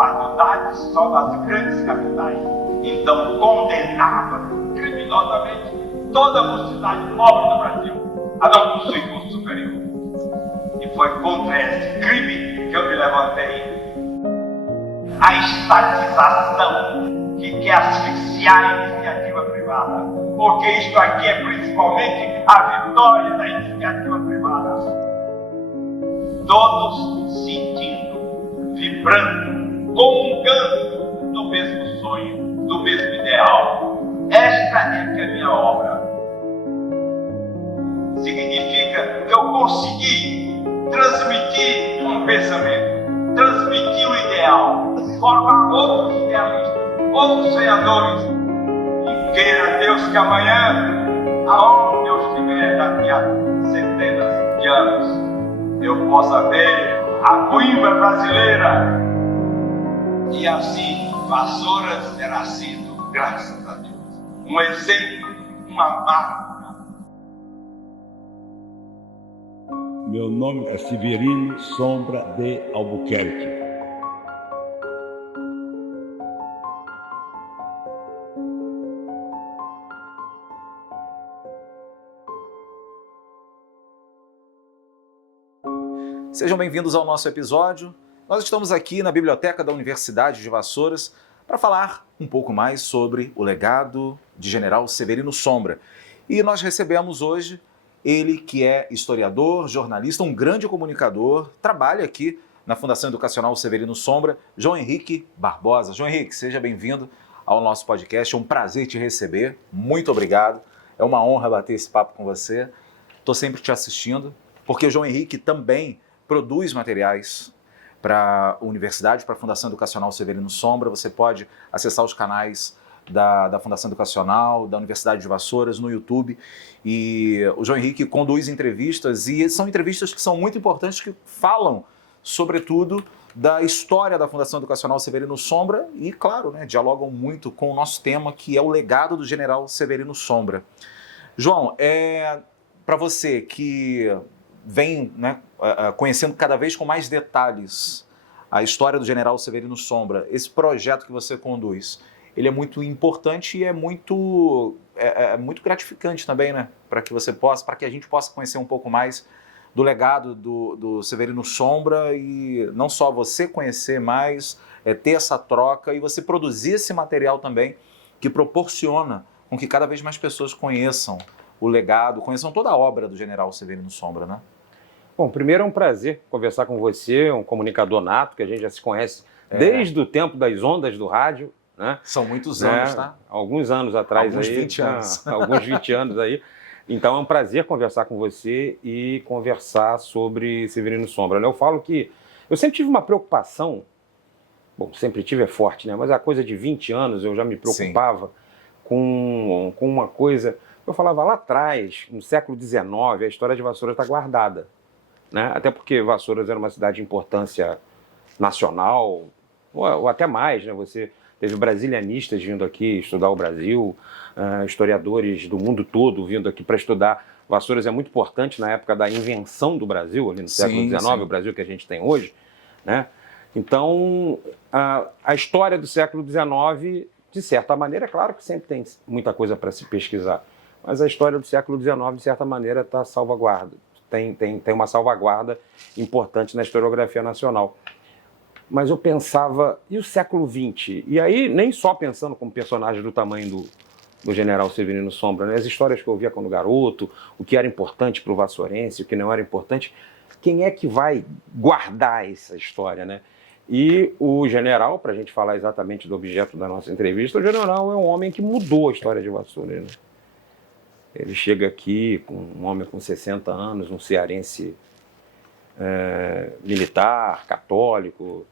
faculdades só nas grandes capitais. Então condenava criminosamente toda a mocidade pobre do Brasil a não possuir curso superior. E foi contra esse crime que eu me levantei. A estatização que quer asfixiar a iniciativa privada, porque isto aqui é principalmente a vitória da iniciativa privada. Todos sentindo, vibrando, comungando do mesmo sonho, do mesmo ideal. Esta é que é a minha obra. Significa que eu consegui transmitir um pensamento, transmitir um ideal, formar outros idealistas, outros sonhadores. E queira Deus que amanhã, aonde eu estiver daqui a centenas de anos, eu possa ver a Coimbra brasileira. E assim, Vassouras terá sido, graças a Deus, um exemplo, uma marca. Meu nome é Severino Sombra de Albuquerque. Sejam bem-vindos ao nosso episódio. Nós estamos aqui na Biblioteca da Universidade de Vassouras para falar um pouco mais sobre o legado de General Severino Sombra. E nós recebemos hoje ele que é historiador, jornalista, um grande comunicador, trabalha aqui na Fundação Educacional Severino Sombra, João Henrique Barbosa. João Henrique, seja bem-vindo ao nosso podcast, é um prazer te receber, muito obrigado, é uma honra bater esse papo com você, estou sempre te assistindo, porque o João Henrique também produz materiais para a Universidade, para a Fundação Educacional Severino Sombra. Você pode acessar os canais da Fundação Educacional, da Universidade de Vassouras, no YouTube. E o João Henrique conduz entrevistas, e são entrevistas que são muito importantes, que falam, sobretudo, da história da Fundação Educacional Severino Sombra e, claro, né, dialogam muito com o nosso tema, que é o legado do General Severino Sombra. João, para você que vem, né, conhecendo cada vez com mais detalhes a história do General Severino Sombra, esse projeto que você conduz, ele é muito importante e é muito gratificante também, né? Para que a gente possa conhecer um pouco mais do legado do Severino Sombra e não só você conhecer mais, ter essa troca e você produzir esse material também que proporciona com que cada vez mais pessoas conheçam o legado, conheçam toda a obra do General Severino Sombra, né? Bom, primeiro é um prazer conversar com você, um comunicador nato, que a gente já se conhece desde o tempo das ondas do rádio, né? São muitos anos, tá? Alguns anos atrás. Alguns 20 anos. Alguns 20 anos aí. Então é um prazer conversar com você e conversar sobre Severino Sombra. Eu falo que eu sempre tive uma preocupação, bom, sempre tive, é forte, né? Mas a coisa de 20 anos eu já me preocupava com uma coisa. Eu falava lá atrás, no século XIX, a história de Vassouras está guardada, né? Até porque Vassouras era uma cidade de importância nacional, ou até mais, né? Você teve brasilianistas vindo aqui estudar o Brasil, historiadores do mundo todo vindo aqui para estudar. Vassouras é muito importante na época da invenção do Brasil, ali no século XIX, o Brasil que a gente tem hoje, né? Então, a história do século XIX, de certa maneira, é claro que sempre tem muita coisa para se pesquisar, mas a história do século XIX, de certa maneira, está salvaguarda. Tem uma salvaguarda importante na historiografia nacional. Mas eu pensava, e o século XX? E aí, nem só pensando como personagem do tamanho do General Severino Sombra, né? As histórias que eu via quando garoto, o que era importante para o vassourense, o que não era importante, quem é que vai guardar essa história, né? E o general, para a gente falar exatamente do objeto da nossa entrevista, o general é um homem que mudou a história de Vassouras, né? Ele chega aqui, um homem com 60 anos, um cearense militar, católico.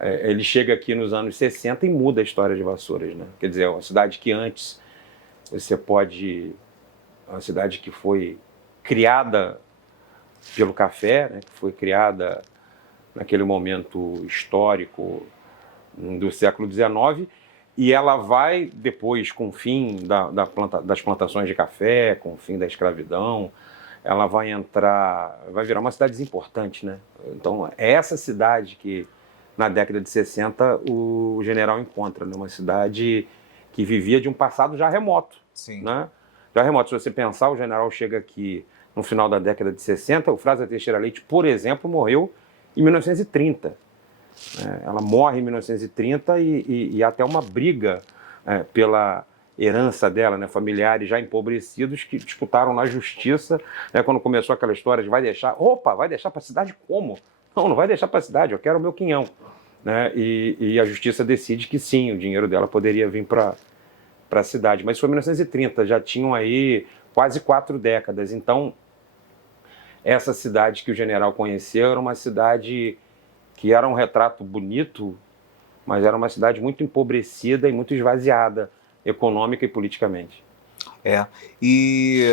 Ele chega aqui nos anos 60 e muda a história de Vassouras, né? Quer dizer, é uma cidade que antes uma cidade que foi criada pelo café, né? Que foi criada naquele momento histórico do século XIX, e ela vai depois, com o fim das plantações de café, com o fim da escravidão, ela vai virar uma cidade importante, né? Então, é essa cidade que na década de 60, o general encontra, né? Uma cidade que vivia de um passado já remoto. Sim. Né? Já remoto. Se você pensar, o general chega aqui no final da década de 60, o Frasa Teixeira Leite, por exemplo, morreu em 1930. Ela morre em 1930 e até uma briga pela herança dela, né? Familiares já empobrecidos que disputaram na justiça, né? Quando começou aquela história de vai deixar para a cidade como? Não vai deixar para a cidade, eu quero o meu quinhão. Né? E a justiça decide que sim, o dinheiro dela poderia vir para a cidade. Mas foi em 1930, já tinham aí quase 4 décadas. Então, essa cidade que o general conheceu era uma cidade que era um retrato bonito, mas era uma cidade muito empobrecida e muito esvaziada, econômica e politicamente. E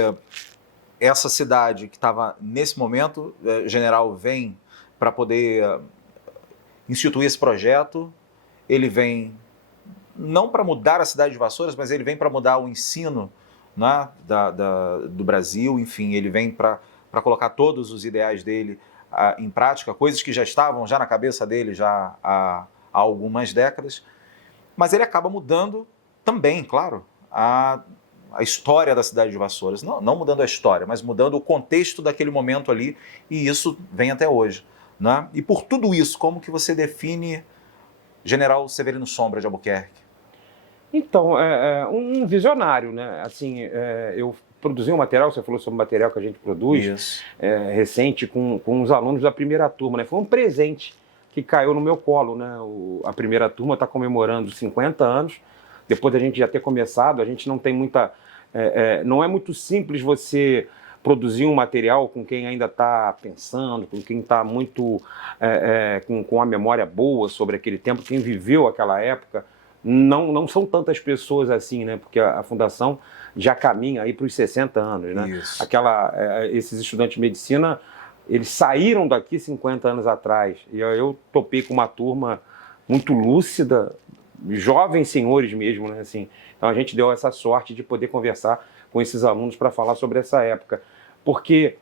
essa cidade que estava nesse momento, o general vem para poder instituir esse projeto, ele vem não para mudar a cidade de Vassouras, mas ele vem para mudar o ensino, né, do Brasil, enfim, ele vem para colocar todos os ideais dele em prática, coisas que já estavam já na cabeça dele já há algumas décadas, mas ele acaba mudando também, claro, a história da cidade de Vassouras, não mudando a história, mas mudando o contexto daquele momento ali, e isso vem até hoje. Né? E por tudo isso, como que você define General Severino Sombra de Albuquerque? Então, um visionário, né? Assim, eu produzi um material, você falou sobre o material que a gente produz, recente, com os alunos da primeira turma, né? Foi um presente que caiu no meu colo, né? A primeira turma está comemorando 50 anos, depois da gente já ter começado, a gente não tem muita... não é muito simples você produzir um material com quem ainda está pensando, com quem está muito com a memória boa sobre aquele tempo, quem viveu aquela época. Não são tantas pessoas assim, né? Porque a Fundação já caminha aí para os 60 anos, né? Isso. Esses estudantes de medicina, eles saíram daqui 50 anos atrás. E eu topei com uma turma muito lúcida, jovens senhores mesmo, né? Assim, então a gente deu essa sorte de poder conversar com esses alunos para falar sobre essa época. Porque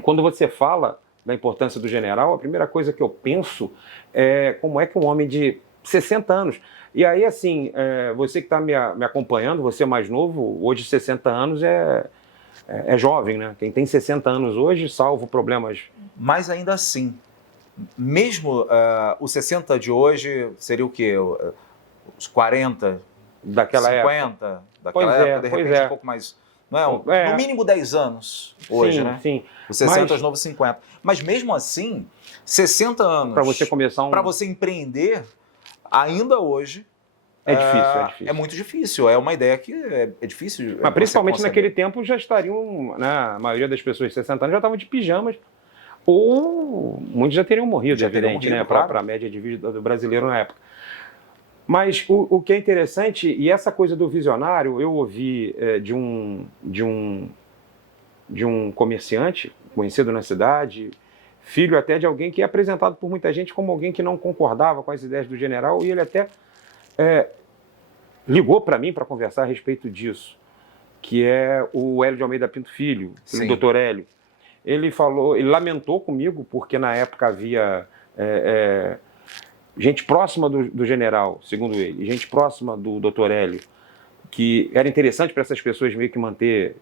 quando você fala da importância do general, a primeira coisa que eu penso é como é que um homem de 60 anos... E aí, assim, você que está me acompanhando, você mais novo, hoje 60 anos é jovem, né? Quem tem 60 anos hoje, salvo problemas... Mas ainda assim, mesmo o 60 de hoje seria o quê? Os 40, daquela 50, época. Daquela época, de repente um pouco mais... Não no mínimo 10 anos hoje, sim, né? Sim, os 60 aos novos 50. Mas mesmo assim, 60 anos... Para você começar Para você empreender... Ainda hoje, é difícil. É muito difícil, é uma ideia que é difícil. Mas principalmente naquele tempo já estariam, né, a maioria das pessoas de 60 anos já estavam de pijamas, ou muitos já teriam morrido, evidente, né, claro. para a média de vida do brasileiro na época. Mas o que é interessante, e essa coisa do visionário, eu ouvi de um comerciante conhecido na cidade, filho até de alguém que é apresentado por muita gente como alguém que não concordava com as ideias do general, e ele até ligou para mim para conversar a respeito disso, que é o Hélio de Almeida Pinto Filho, o doutor Hélio. Ele lamentou comigo, porque na época havia gente próxima do general, segundo ele, gente próxima do doutor Hélio, que era interessante para essas pessoas meio que manter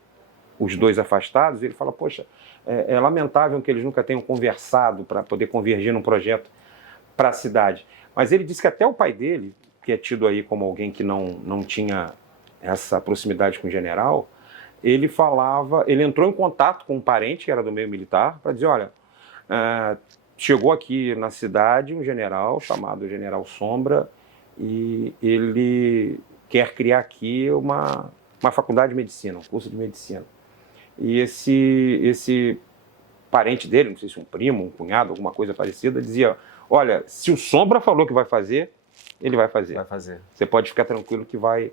os dois afastados. Ele fala, poxa, é lamentável que eles nunca tenham conversado para poder convergir num projeto para a cidade. Mas ele disse que até o pai dele, que é tido aí como alguém que não tinha essa proximidade com o general, ele entrou em contato com um parente que era do meio militar para dizer, olha, chegou aqui na cidade um general chamado General Sombra e ele quer criar aqui uma faculdade de medicina, um curso de medicina. E esse parente dele, não sei se um primo, um cunhado, alguma coisa parecida, dizia, olha, se o Sombra falou que vai fazer, ele vai fazer. Vai fazer. Você pode ficar tranquilo que vai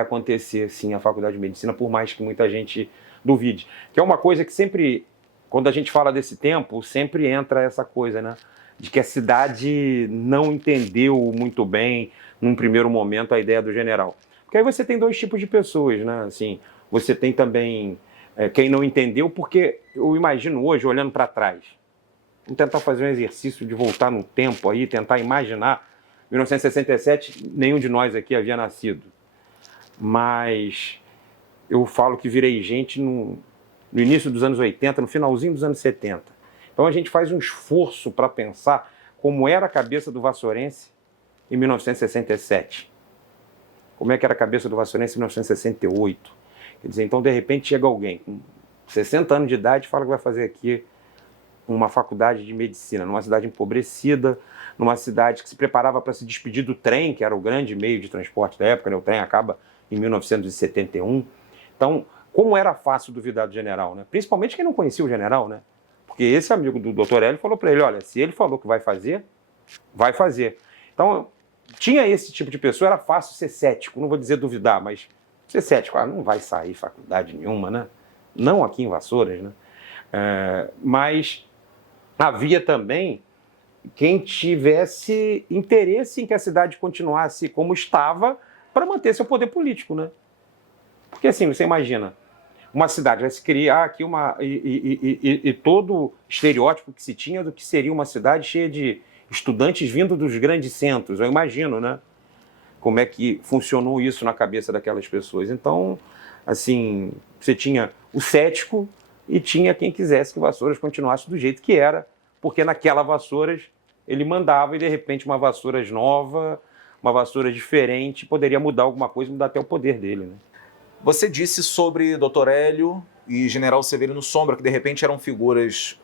acontecer, sim, a faculdade de medicina, por mais que muita gente duvide. Que é uma coisa que sempre, quando a gente fala desse tempo, sempre entra essa coisa, né? De que a cidade não entendeu muito bem, num primeiro momento, a ideia do general. Porque aí você tem dois tipos de pessoas, né? Assim, você tem também quem não entendeu, porque eu imagino hoje, olhando para trás, Vamos tentar fazer um exercício de voltar no tempo aí, tentar imaginar. 1967, nenhum de nós aqui havia nascido. Mas eu falo que virei gente no início dos anos 80, no finalzinho dos anos 70. Então a gente faz um esforço para pensar como era a cabeça do vassourense em 1967. Como é que era a cabeça do vassourense em 1968. Quer dizer, então de repente chega alguém com 60 anos de idade e fala que vai fazer aqui uma faculdade de medicina, numa cidade empobrecida, numa cidade que se preparava para se despedir do trem, que era o grande meio de transporte da época, né? O trem acaba em 1971. Então, como era fácil duvidar do general, né? Principalmente quem não conhecia o general, né? Porque esse amigo do Dr. Hélio falou para ele, olha, se ele falou que vai fazer, vai fazer. Então, tinha esse tipo de pessoa, era fácil ser cético, não vou dizer duvidar, mas ser cético, não vai sair faculdade nenhuma, né? Não aqui em Vassouras, né? Mas havia também quem tivesse interesse em que a cidade continuasse como estava para manter seu poder político, né? Porque assim, você imagina, uma cidade vai se criar aqui e todo o estereótipo que se tinha do que seria uma cidade cheia de estudantes vindo dos grandes centros, eu imagino, né? Como é que funcionou isso na cabeça daquelas pessoas. Então, assim, você tinha o cético e tinha quem quisesse que Vassouras continuasse do jeito que era, porque naquela Vassouras ele mandava e de repente uma Vassouras nova, uma Vassouras diferente, poderia mudar alguma coisa, mudar até o poder dele, né? Você disse sobre Dr. Hélio e General Severino Sombra, que de repente eram figuras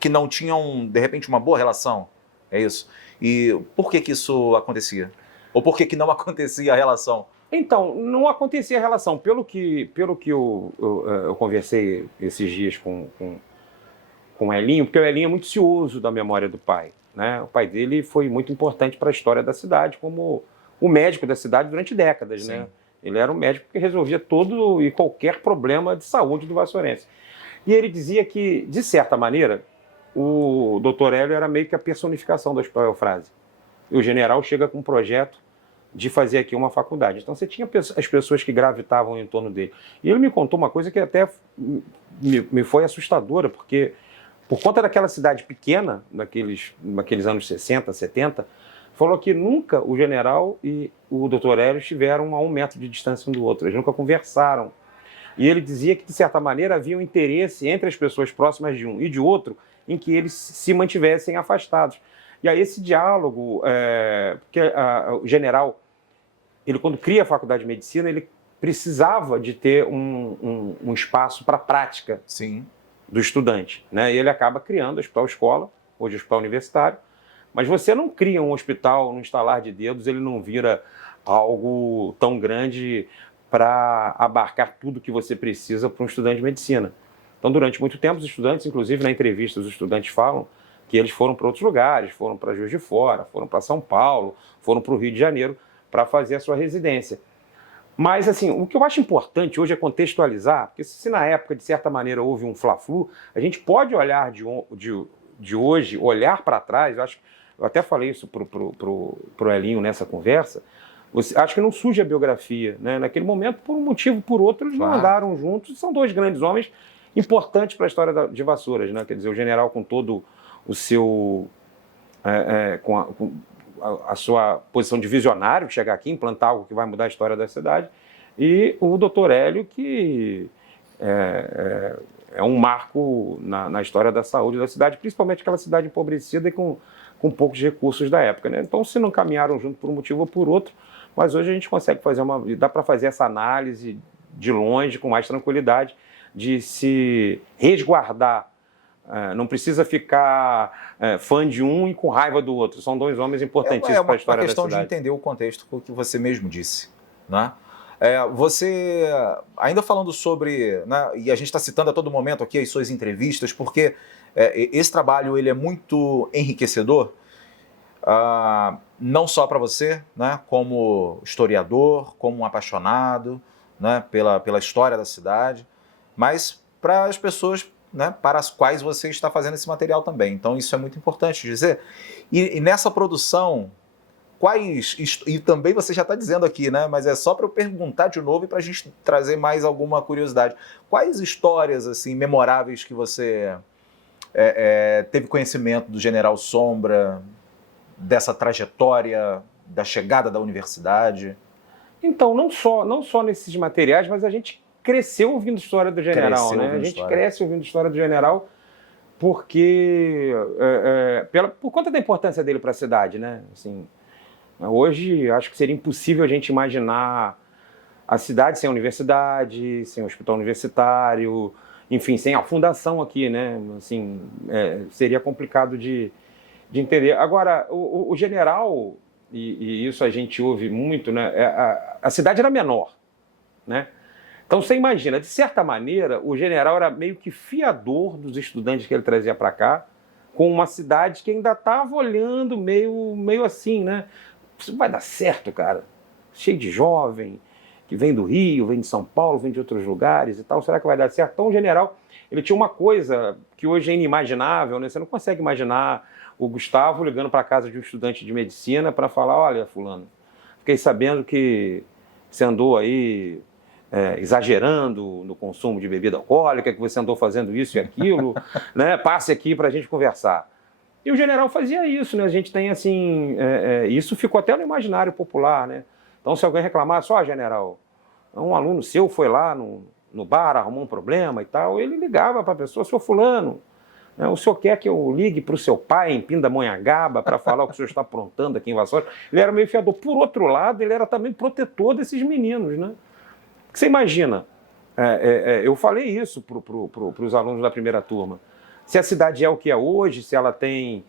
que não tinham, de repente, uma boa relação, é isso? E por que isso acontecia? Ou por que não acontecia a relação? Então, não acontecia a relação. Pelo que eu conversei esses dias com o Elinho, porque o Elinho é muito cioso da memória do pai, né? O pai dele foi muito importante para a história da cidade, como o médico da cidade durante décadas, Sim. né? Ele era um médico que resolvia todo e qualquer problema de saúde do vassourense. E ele dizia que, de certa maneira, o Dr. Hélio era meio que a personificação da Hospital Eufrásia. E o general chega com um projeto de fazer aqui uma faculdade. Então você tinha as pessoas que gravitavam em torno dele. E ele me contou uma coisa que até me foi assustadora, porque por conta daquela cidade pequena, naqueles anos 60, 70, falou que nunca o general e o Dr. Hélio estiveram a 1 metro de distância um do outro, eles nunca conversaram. E ele dizia que, de certa maneira, havia um interesse entre as pessoas próximas de um e de outro em que eles se mantivessem afastados. E aí esse diálogo, porque o general, ele quando cria a faculdade de medicina, ele precisava de ter um espaço para a prática. Sim. Do estudante, né? E ele acaba criando o Hospital Escola, hoje o Hospital Universitário, mas você não cria um hospital num estalar de dedos, ele não vira algo tão grande para abarcar tudo que você precisa para um estudante de medicina. Então, durante muito tempo, os estudantes, inclusive na entrevista, os estudantes falam que eles foram para outros lugares, foram para Juiz de Fora, foram para São Paulo, foram para o Rio de Janeiro para fazer a sua residência. Mas, assim, o que eu acho importante hoje é contextualizar, porque se na época, de certa maneira, houve um fla-flu, a gente pode olhar de hoje, olhar para trás, eu até falei isso pro Elinho nessa conversa, acho que não surge a biografia, né? Naquele momento, por um motivo ou por outro, eles não andaram juntos, são 2 grandes homens importantes para a história de Vassouras, né? Quer dizer, o general com todo o seu... com a sua posição de visionário, chegar aqui, implantar algo que vai mudar a história da cidade, e o Dr. Hélio, que é um marco na história da saúde da cidade, principalmente aquela cidade empobrecida e com poucos recursos da época, né? Então, se não caminharam junto por um motivo ou por outro, mas hoje a gente consegue dá para fazer essa análise de longe, com mais tranquilidade, de se resguardar. Não precisa ficar fã de um e com raiva do outro. São 2 homens importantíssimos para a história da cidade. É uma questão de entender o contexto que você mesmo disse, né? Você, ainda falando sobre, né, e a gente está citando a todo momento aqui as suas entrevistas, porque esse trabalho ele é muito enriquecedor, não só para você, né, como historiador, como um apaixonado, né, pela história da cidade, mas para as pessoas, né, para as quais você está fazendo esse material também. Então isso é muito importante dizer. E nessa produção, e também você já está dizendo aqui, né, mas é só para eu perguntar de novo e para a gente trazer mais alguma curiosidade. Quais histórias assim memoráveis que você teve conhecimento do general Sombra, dessa trajetória, da chegada da universidade? Então, não só nesses materiais, mas a gente cresceu ouvindo história do general, né? A gente cresce ouvindo história do general porque por conta da importância dele para a cidade, né? Assim, hoje acho que seria impossível a gente imaginar a cidade sem a universidade, sem o hospital universitário, enfim, sem a fundação aqui, né? Assim, seria complicado de entender. Agora, o general, e isso a gente ouve muito, né? A cidade era menor, né? Então você imagina, de certa maneira, o general era meio que fiador dos estudantes que ele trazia para cá, com uma cidade que ainda estava olhando meio assim, né? Isso vai dar certo, cara. Cheio de jovem, que vem do Rio, vem de São Paulo, vem de outros lugares e tal. Será que vai dar certo? Então o general, ele tinha uma coisa que hoje é inimaginável, né? Você não consegue imaginar o Gustavo ligando para a casa de um estudante de medicina para falar: olha, fulano, fiquei sabendo que você andou aí exagerando no consumo de bebida alcoólica, que você andou fazendo isso e aquilo, né? Passe aqui para a gente conversar. E o general fazia isso, né? A gente tem assim, isso ficou até no imaginário popular, né? Então se alguém reclamasse: ó, general, um aluno seu foi lá no bar, arrumou um problema e tal, ele ligava para a pessoa: seu fulano, o senhor quer que eu ligue para o seu pai em Pindamonhangaba para falar o que o senhor está aprontando aqui em Vassouras? Ele era meio fiador. Por outro lado, ele era também protetor desses meninos, né? Porque você imagina, eu falei isso para os alunos da primeira turma, se a cidade é o que é hoje, se ela tem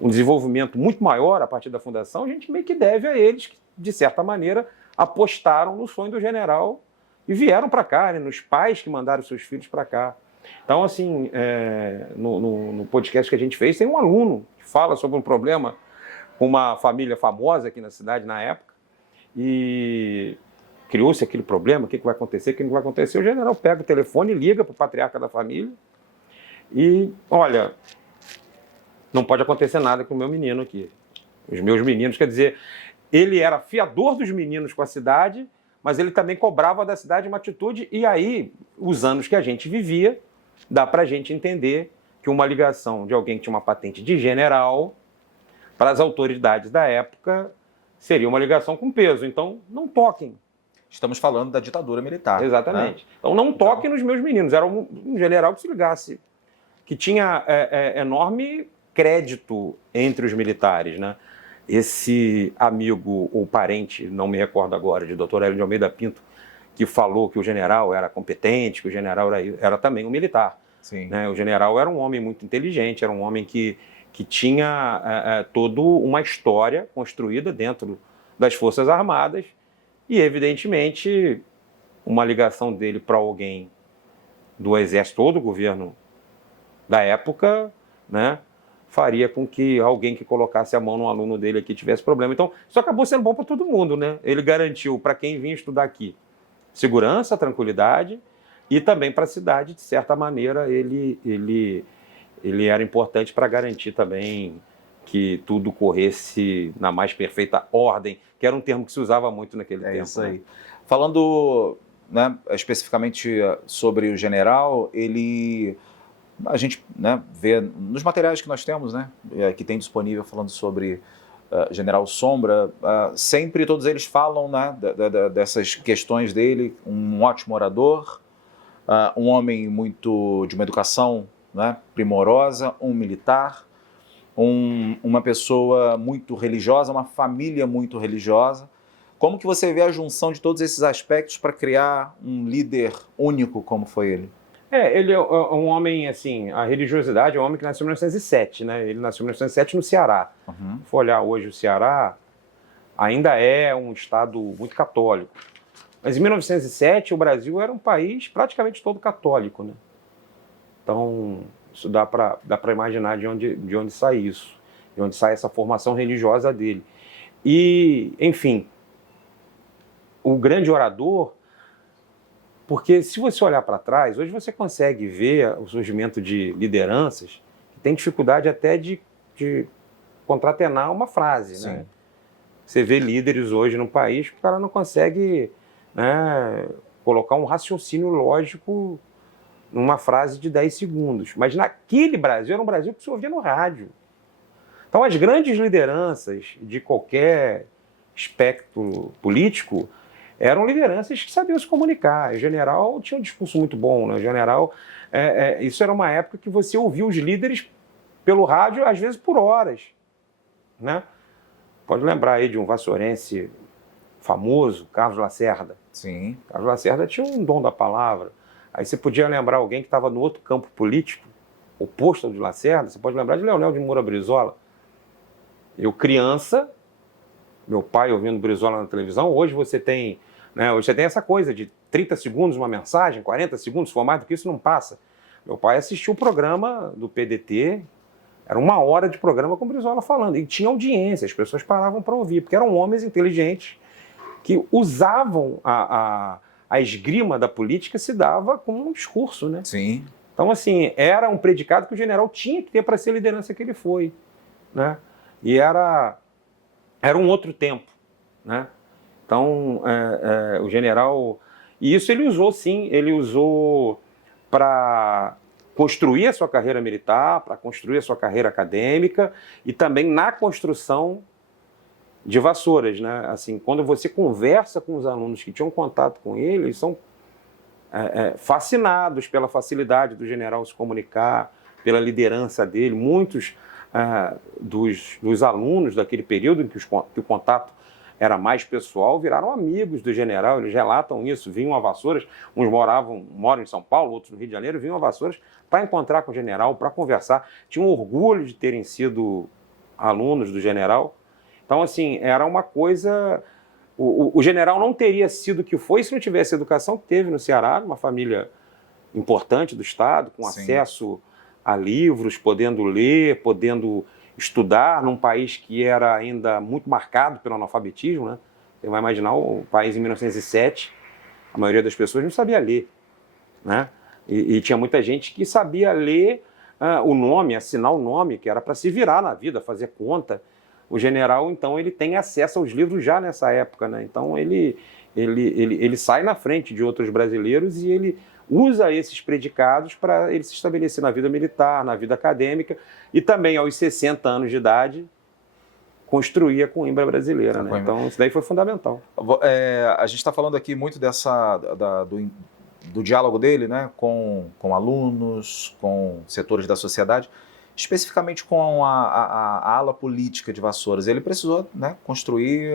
um desenvolvimento muito maior a partir da fundação, a gente meio que deve a eles que, de certa maneira, apostaram no sonho do general e vieram para cá, né? Nos pais que mandaram seus filhos para cá. Então, assim, no podcast que a gente fez, tem um aluno que fala sobre um problema com uma família famosa aqui na cidade na época, e criou-se aquele problema: o que vai acontecer, o que não vai acontecer. O general pega o telefone e liga para o patriarca da família e: olha, não pode acontecer nada com o meu menino aqui. Os meus meninos, quer dizer, ele era fiador dos meninos com a cidade, mas ele também cobrava da cidade uma atitude. E aí, os anos que a gente vivia, dá para a gente entender que uma ligação de alguém que tinha uma patente de general para as autoridades da época seria uma ligação com peso. Então, não toquem. Estamos falando da ditadura militar. Exatamente. Né? Então, não toquem nos meus meninos. Era um general que se ligasse, que tinha enorme crédito entre os militares, né? Esse amigo ou parente, não me recordo agora, de Dr. Hélio de Almeida Pinto, que falou que o general era competente, que o general era também um militar. Sim. Né? O general era um homem muito inteligente, era um homem que tinha toda uma história construída dentro das Forças Armadas e, evidentemente, uma ligação dele para alguém do Exército ou do governo da época, né, faria com que alguém que colocasse a mão no aluno dele aqui tivesse problema. Então, isso acabou sendo bom para todo mundo, né? Ele garantiu para quem vinha estudar aqui segurança, tranquilidade, e também para a cidade, de certa maneira, ele era importante para garantir também que tudo corresse na mais perfeita ordem, que era um termo que se usava muito naquele tempo. É isso aí. Né? Falando, né, especificamente sobre o general, a gente, né, vê nos materiais que nós temos, né, que tem disponível falando sobre General Sombra, sempre todos eles falam, né, dessas questões dele: um ótimo orador, um homem de uma educação, né, primorosa, um militar, uma pessoa muito religiosa, uma família muito religiosa. Como que você vê a junção de todos esses aspectos para criar um líder único como foi ele? Ele é um homem, assim, a religiosidade é um homem que nasceu em 1907, né? Ele nasceu em 1907 no Ceará. Uhum. Se for olhar hoje o Ceará, ainda é um estado muito católico. Mas em 1907 o Brasil era um país praticamente todo católico, né? Então, isso dá para imaginar de onde sai isso, de onde sai essa formação religiosa dele. E, enfim, o grande orador, porque se você olhar para trás, hoje você consegue ver o surgimento de lideranças que têm dificuldade até de concatenar uma frase, né? Você vê líderes hoje no país que o cara não consegue, né, colocar um raciocínio lógico numa frase de 10 segundos. Mas naquele Brasil, era um Brasil que se ouvia no rádio. Então, as grandes lideranças de qualquer espectro político eram lideranças que sabiam se comunicar. O general tinha um discurso muito bom, né? O general, isso era uma época que você ouvia os líderes pelo rádio, às vezes por horas, né? Pode lembrar aí de um vassourense famoso, Carlos Lacerda. Sim. Carlos Lacerda tinha um dom da palavra. Aí você podia lembrar alguém que estava no outro campo político, oposto ao de Lacerda, você pode lembrar de Leonel de Moura Brizola. Eu, criança, meu pai ouvindo Brizola na televisão, hoje você tem, né, hoje você tem essa coisa de 30 segundos uma mensagem, 40 segundos, se for mais do que isso, não passa. Meu pai assistiu o programa do PDT, era 1 hora de programa com o Brizola falando, e tinha audiência, as pessoas paravam para ouvir, porque eram homens inteligentes que usavam a esgrima da política, se dava como um discurso, né? Sim. Então, assim, era um predicado que o general tinha que ter para ser a liderança que ele foi, né? E era um outro tempo, né? Então, o general... E isso ele usou, sim, ele usou para construir a sua carreira militar, para construir a sua carreira acadêmica e também na construção de Vassouras, né? Assim, quando você conversa com os alunos que tinham contato com ele, eles são fascinados pela facilidade do general se comunicar, pela liderança dele. Muitos dos alunos daquele período em que o contato era mais pessoal viraram amigos do general. Eles relatam isso, vinham a Vassouras, uns moram em São Paulo, outros no Rio de Janeiro, vinham a Vassouras para encontrar com o general, para conversar. Tinham orgulho de terem sido alunos do general. Então, assim, era uma coisa... O general não teria sido o que foi se não tivesse a educação que teve no Ceará, uma família importante do Estado, com Sim. acesso a livros, podendo ler, podendo estudar, num país que era ainda muito marcado pelo analfabetismo, né? Você vai imaginar o país em 1907, a maioria das pessoas não sabia ler, né? E tinha muita gente que sabia ler o nome, assinar o nome, que era para se virar na vida, fazer conta. O general, então, ele tem acesso aos livros já nessa época, né? Então, ele sai na frente de outros brasileiros e ele usa esses predicados para ele se estabelecer na vida militar, na vida acadêmica e também, aos 60 anos de idade, construir a Coimbra brasileira, né? Então, isso daí foi fundamental. A gente está falando aqui muito do diálogo dele, né, com alunos, com setores da sociedade, especificamente com a ala política de Vassouras. Ele precisou, né, construir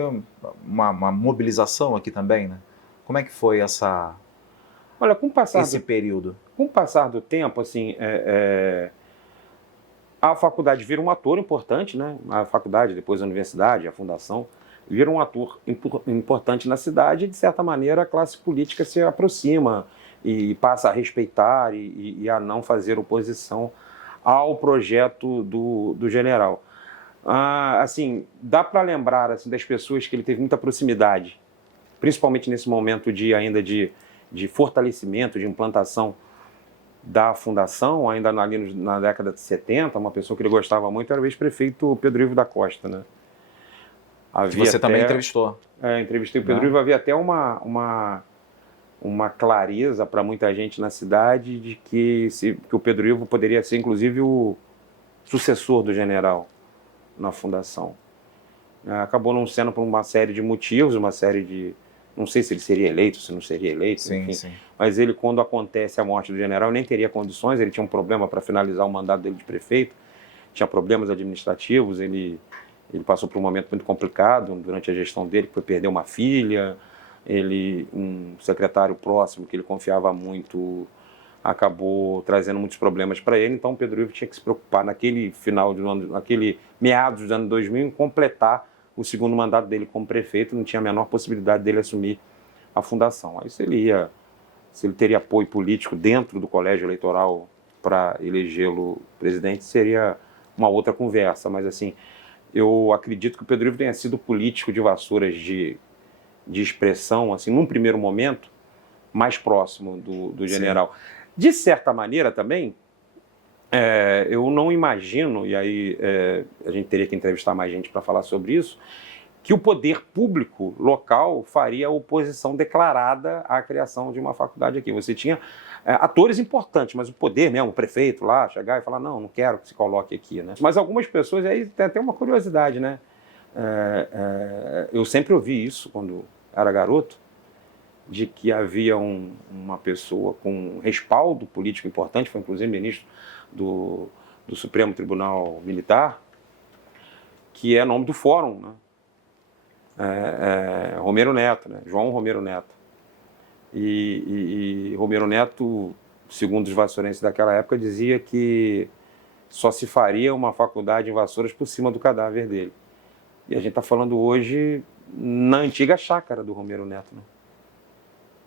uma mobilização aqui também, né? Como é que foi Olha, esse período? Com o passar do tempo, assim, a faculdade vira um ator importante, né? A faculdade, depois a universidade, a fundação, vira um ator importante na cidade e, de certa maneira, a classe política se aproxima e passa a respeitar e a não fazer oposição ao projeto do general. Assim, dá para lembrar assim, das pessoas que ele teve muita proximidade, principalmente nesse momento ainda de fortalecimento, de implantação da fundação, ainda ali na década de 70, uma pessoa que ele gostava muito era o ex-prefeito Pedro Ivo da Costa, né? Você também entrevistou. Entrevistei o Pedro Ivo, havia até uma clareza para muita gente na cidade de que o Pedro Ivo poderia ser, inclusive, o sucessor do general na fundação. Acabou não sendo por uma série de motivos, não sei se ele seria eleito, se não seria eleito, sim, enfim. Sim. Mas ele, quando acontece a morte do general, nem teria condições, ele tinha um problema para finalizar o mandato dele de prefeito, tinha problemas administrativos, ele passou por um momento muito complicado durante a gestão dele, que foi perder uma filha, um secretário próximo que ele confiava muito acabou trazendo muitos problemas para ele, então o Pedro Ivo tinha que se preocupar naquele meados do ano 2000 em completar o segundo mandato dele como prefeito, não tinha a menor possibilidade dele assumir a fundação. Aí se ele teria apoio político dentro do colégio eleitoral para elegê-lo presidente, seria uma outra conversa, mas assim, eu acredito que o Pedro Ivo tenha sido político de Vassouras de expressão, assim, num primeiro momento, mais próximo do general. De certa maneira também, eu não imagino, e aí a gente teria que entrevistar mais gente para falar sobre isso, que o poder público local faria oposição declarada à criação de uma faculdade aqui. Você tinha atores importantes, mas o poder mesmo, o prefeito lá, chegar e falar, não quero que se coloque aqui, né? Mas algumas pessoas, aí tem até uma curiosidade, né? Eu sempre ouvi isso quando era garoto, de que havia uma pessoa com respaldo político importante, foi inclusive ministro do Supremo Tribunal Militar, que é nome do fórum, né? Romero Neto, né? João Romero Neto. E Romero Neto, segundo os vassourenses daquela época, dizia que só se faria uma faculdade em Vassouras por cima do cadáver dele. E a gente está falando hoje na antiga chácara do Romero Neto, né?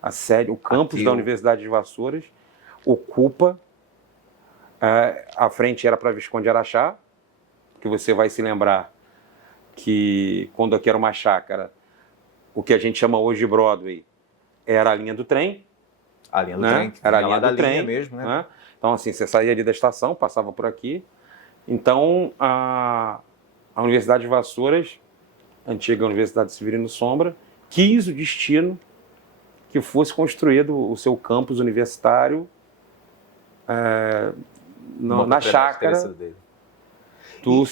A sede, o campus da Universidade de Vassouras ocupa, a frente era para Visconde de Araxá, que você vai se lembrar que quando aqui era uma chácara, o que a gente chama hoje de Broadway, era a linha do trem. A linha do né? trem, que era a vinha linha lá da do trem linha mesmo, né? Então, assim, você saía ali da estação, passava por aqui. Então, a Universidade de Vassouras, antiga Universidade Severino Sombra, quis o destino que fosse construído o seu campus universitário na chácara do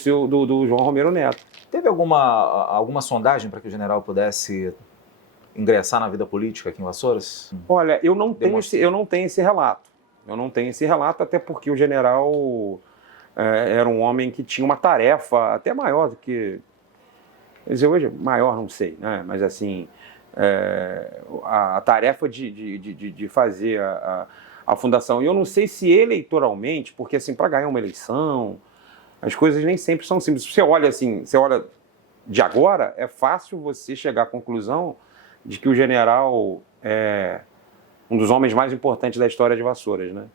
João Romero Neto. Teve alguma sondagem para que o general pudesse ingressar na vida política aqui em Vassouras? Olha, eu não tenho esse relato. Eu não tenho esse relato, até porque o general era um homem que tinha uma tarefa até maior do que... Quer dizer, hoje, maior não sei, né? Mas assim, a tarefa de fazer a fundação. E eu não sei se eleitoralmente, porque assim, para ganhar uma eleição, as coisas nem sempre são simples. Você olha de agora, é fácil você chegar à conclusão de que o general é um dos homens mais importantes da história de Vassouras, né?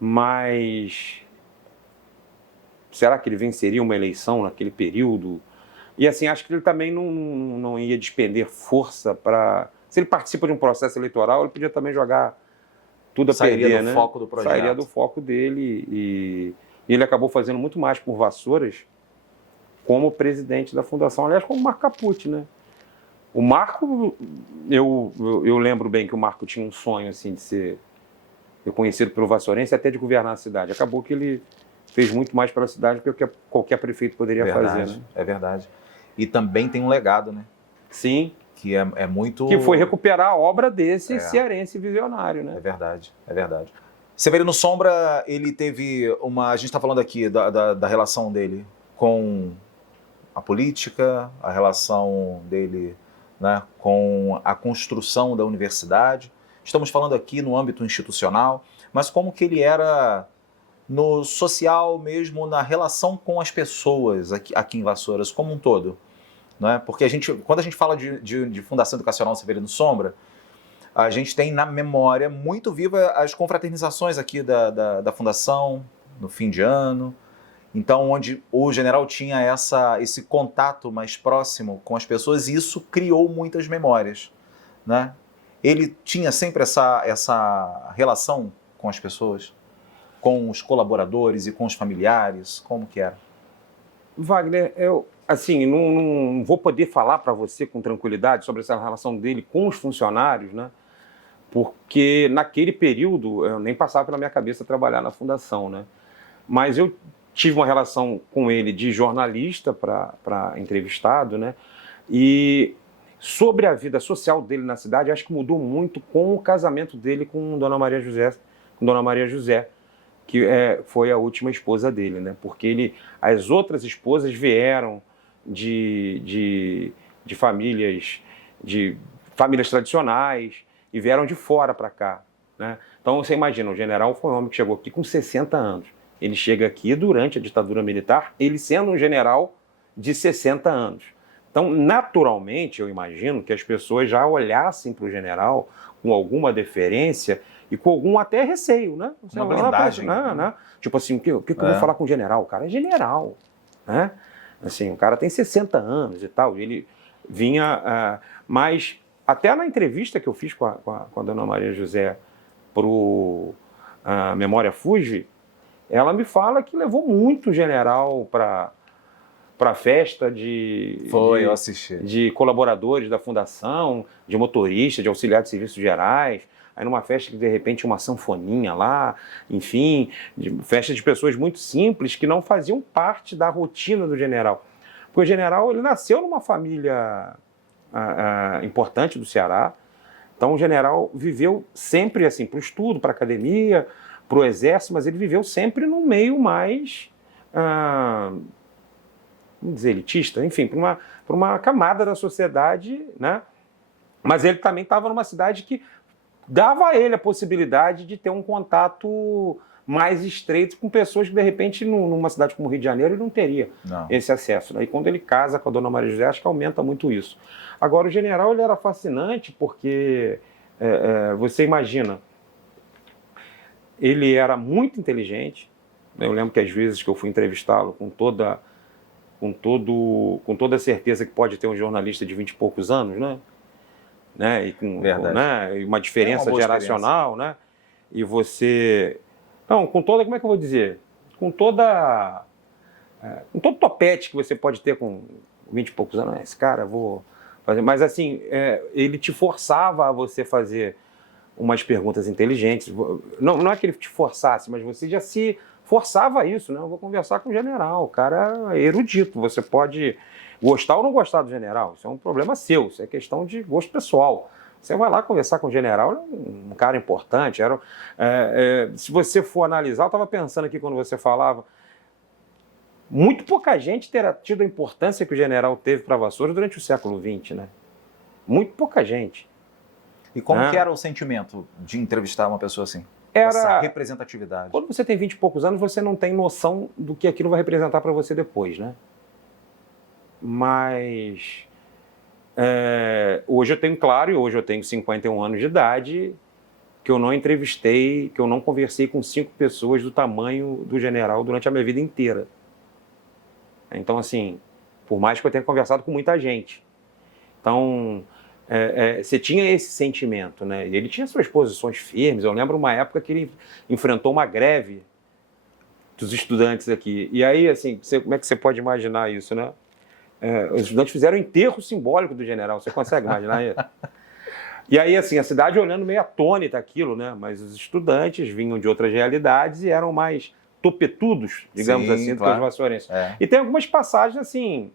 Mas será que ele venceria uma eleição naquele período? E assim, acho que ele também não ia despender força para... Se ele participa de um processo eleitoral, ele podia também jogar tudo a perder, Sairia do né? foco do projeto. Sairia do foco dele e ele acabou fazendo muito mais por Vassouras como presidente da fundação, aliás, como Marco Capucci, né? O Marco, eu lembro bem que o Marco tinha um sonho assim de ser reconhecido pelo vassourense, até de governar a cidade. Acabou que ele fez muito mais pela cidade do que qualquer prefeito poderia fazer, né? É verdade. E também tem um legado, né? Sim. Que é muito... Que foi recuperar a obra desse cearense visionário, né? É verdade, é verdade. Severino Sombra, ele teve uma... A gente está falando aqui da relação dele com a política, a relação dele, né, com a construção da universidade. Estamos falando aqui no âmbito institucional, mas como que ele era no social mesmo, na relação com as pessoas aqui em Vassouras, como um todo. Né? Porque quando a gente fala de Fundação Educacional Severino Sombra, a gente tem na memória muito viva as confraternizações aqui da Fundação, no fim de ano. Então, onde o general tinha esse contato mais próximo com as pessoas, e isso criou muitas memórias. Né? Ele tinha sempre essa relação com as pessoas, com os colaboradores e com os familiares, como que era? Wagner, eu assim, não vou poder falar para você com tranquilidade sobre essa relação dele com os funcionários, né? Porque naquele período eu nem passava pela minha cabeça trabalhar na fundação, né? Mas eu tive uma relação com ele de jornalista para entrevistado, né? E sobre a vida social dele na cidade, acho que mudou muito com o casamento dele com Dona Maria José, que foi a última esposa dele, né? Porque as outras esposas vieram de famílias tradicionais e vieram de fora para cá, né? Então você imagina, o general foi um homem que chegou aqui com 60 anos. Ele chega aqui durante a ditadura militar, ele sendo um general de 60 anos. Então, naturalmente, eu imagino que as pessoas já olhassem para o general com alguma deferência e com algum até receio, né? Uma blindagem. Né? Tipo assim, o que eu vou falar com o general? O cara é general, né? Assim, o cara tem 60 anos e tal, e ele vinha... mas até na entrevista que eu fiz com a Dona Maria José para o Memória Fuji, ela me fala que levou muito general para a festa eu assisti. de colaboradores da fundação, de motoristas, de auxiliares de serviços gerais. aí numa festa que de repente uma sanfoninha lá, enfim, festa de pessoas muito simples que não faziam parte da rotina do general. Porque o general, ele nasceu numa família importante do Ceará, então o general viveu sempre assim, para o estudo, para a academia, para o exército, mas ele viveu sempre num meio mais, vamos dizer, elitista, enfim, para uma camada da sociedade, né? Mas ele também estava numa cidade que dava a ele a possibilidade de ter um contato mais estreito com pessoas que, de repente, numa cidade como o Rio de Janeiro, ele não teria esse acesso. Né? E quando ele casa com a dona Maria José, acho que aumenta muito isso. Agora, o general ele era fascinante porque, você imagina, ele era muito inteligente. Eu lembro que às vezes que eu fui entrevistá-lo com toda a certeza que pode ter um jornalista de 20 e poucos anos, né? E com né? uma diferença geracional, né? E você... Não, com toda... Como é que eu vou dizer? Com todo topete que você pode ter com 20 e poucos anos. Esse cara, vou fazer... Mas, assim, ele te forçava a você fazer umas perguntas inteligentes. Não é que ele te forçasse, mas você já se forçava a isso, né? Eu vou conversar com o general, o cara é erudito. Você pode gostar ou não gostar do general, isso é um problema seu, isso é questão de gosto pessoal. Você vai lá conversar com o general, ele é um cara importante. Se você for analisar, eu estava pensando aqui quando você falava, muito pouca gente terá tido a importância que o general teve para Vassouras durante o século XX, né? Muito pouca gente. E como que era o sentimento de entrevistar uma pessoa assim? Era essa representatividade. Quando você tem 20 e poucos anos, você não tem noção do que aquilo vai representar para você depois, né? Mas hoje eu tenho claro, e hoje eu tenho 51 anos de idade, que eu não entrevistei, que eu não conversei com 5 pessoas do tamanho do general durante a minha vida inteira. Então, assim, por mais que eu tenha conversado com muita gente. Então, você tinha esse sentimento, né? E ele tinha suas posições firmes. Eu lembro uma época que ele enfrentou uma greve dos estudantes aqui. E aí, assim, como é que você pode imaginar isso, né? Os estudantes fizeram um enterro simbólico do general. Você consegue imaginar isso? E aí, assim, a cidade olhando meio atônita aquilo, né? Mas os estudantes vinham de outras realidades e eram mais topetudos, digamos assim, do que os vassourenses. E tem algumas passagens, assim,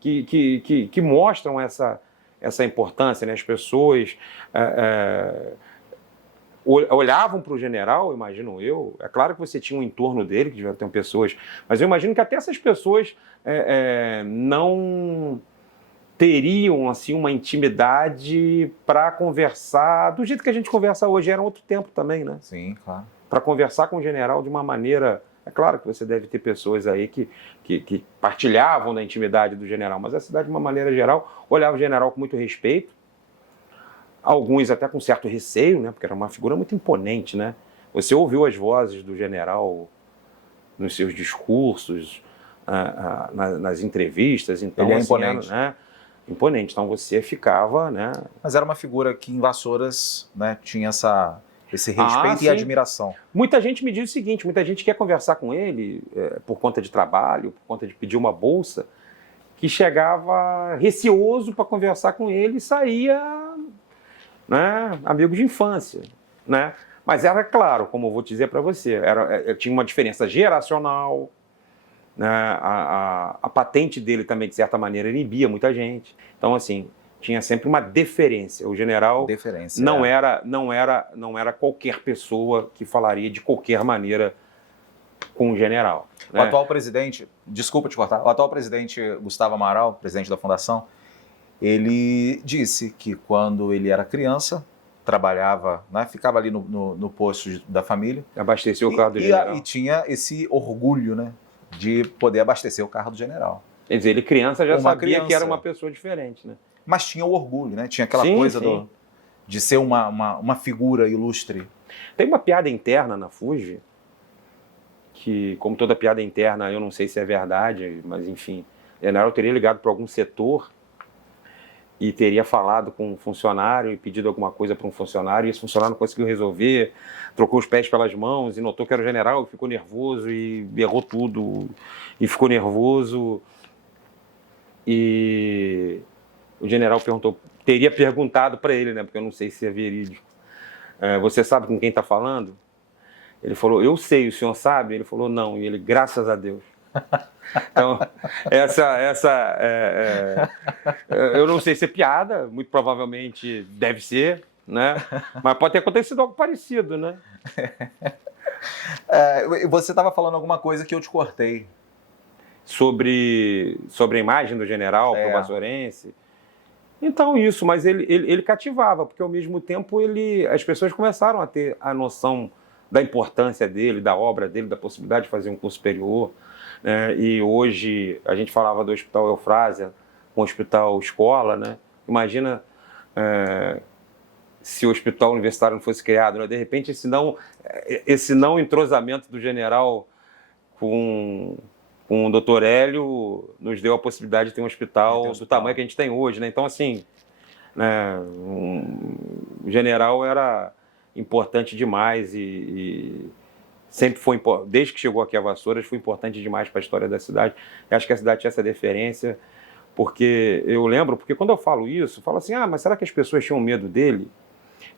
que mostram essa importância, né? As pessoas olhavam para o general, imagino eu. É claro que você tinha um entorno dele, que devia ter pessoas, mas eu imagino que até essas pessoas não teriam assim, uma intimidade para conversar do jeito que a gente conversa hoje. Era um outro tempo também, né? Sim, claro. Para conversar com o general de uma maneira... É claro que você deve ter pessoas aí que partilhavam da intimidade do general, mas a cidade, de uma maneira geral, olhava o general com muito respeito, alguns até com certo receio, né? Porque era uma figura muito imponente, né? Você ouviu as vozes do general nos seus discursos, nas entrevistas, então... Ele é assim, imponente. Né? Imponente, então você ficava, né? Mas era uma figura que em Vassouras, né, tinha esse respeito e admiração. Muita gente me diz o seguinte, muita gente quer conversar com ele por conta de trabalho, por conta de pedir uma bolsa, que chegava receoso para conversar com ele e saía, né, amigo de infância, né? Mas era claro, como eu vou te dizer para você, tinha uma diferença geracional, né? A patente dele também, de certa maneira, inibia muita gente. Então, assim, tinha sempre uma deferência. O general não era qualquer pessoa que falaria de qualquer maneira com o general. O atual presidente, desculpa te cortar, o atual presidente Gustavo Amaral, presidente da Fundação, ele disse que quando ele era criança, trabalhava, né, ficava ali no posto da família. Abasteceu o carro do general. E tinha esse orgulho, né, de poder abastecer o carro do general. Quer dizer, ele criança já sabia que era uma pessoa diferente, né? Mas tinha o orgulho, né? Tinha aquela coisa de ser uma figura ilustre. Tem uma piada interna na FUJI, que, como toda piada interna, eu não sei se é verdade, mas enfim, o general teria ligado para algum setor e teria falado com um funcionário e pedido alguma coisa para um funcionário, e esse funcionário não conseguiu resolver, trocou os pés pelas mãos e notou que era o general, ficou nervoso e errou tudo, e ficou nervoso. E o general teria perguntado para ele, né, porque eu não sei se é verídico, Você sabe com quem está falando? Ele falou, eu sei, o senhor sabe? Ele falou, não. E ele, graças a Deus. Então, eu não sei se é piada, muito provavelmente deve ser, né? Mas pode ter acontecido algo parecido, né? Você estava falando alguma coisa que eu te cortei. Sobre a imagem do general pro vassourense. Então isso, mas ele cativava, porque ao mesmo tempo as pessoas começaram a ter a noção da importância dele, da obra dele, da possibilidade de fazer um curso superior. Né? E hoje a gente falava do Hospital Eufrásia, com o Hospital Escola, né? Imagina se o Hospital Universitário não fosse criado, né? De repente esse não entrosamento do general com o Dr. Hélio nos deu a possibilidade de ter um hospital do tamanho que a gente tem hoje, né? Então, assim, né, o general era importante demais e sempre foi, desde que chegou aqui a Vassouras, foi importante demais para a história da cidade. Eu acho que a cidade tinha essa deferência, porque eu lembro, porque quando eu falo isso, eu falo assim, mas será que as pessoas tinham medo dele?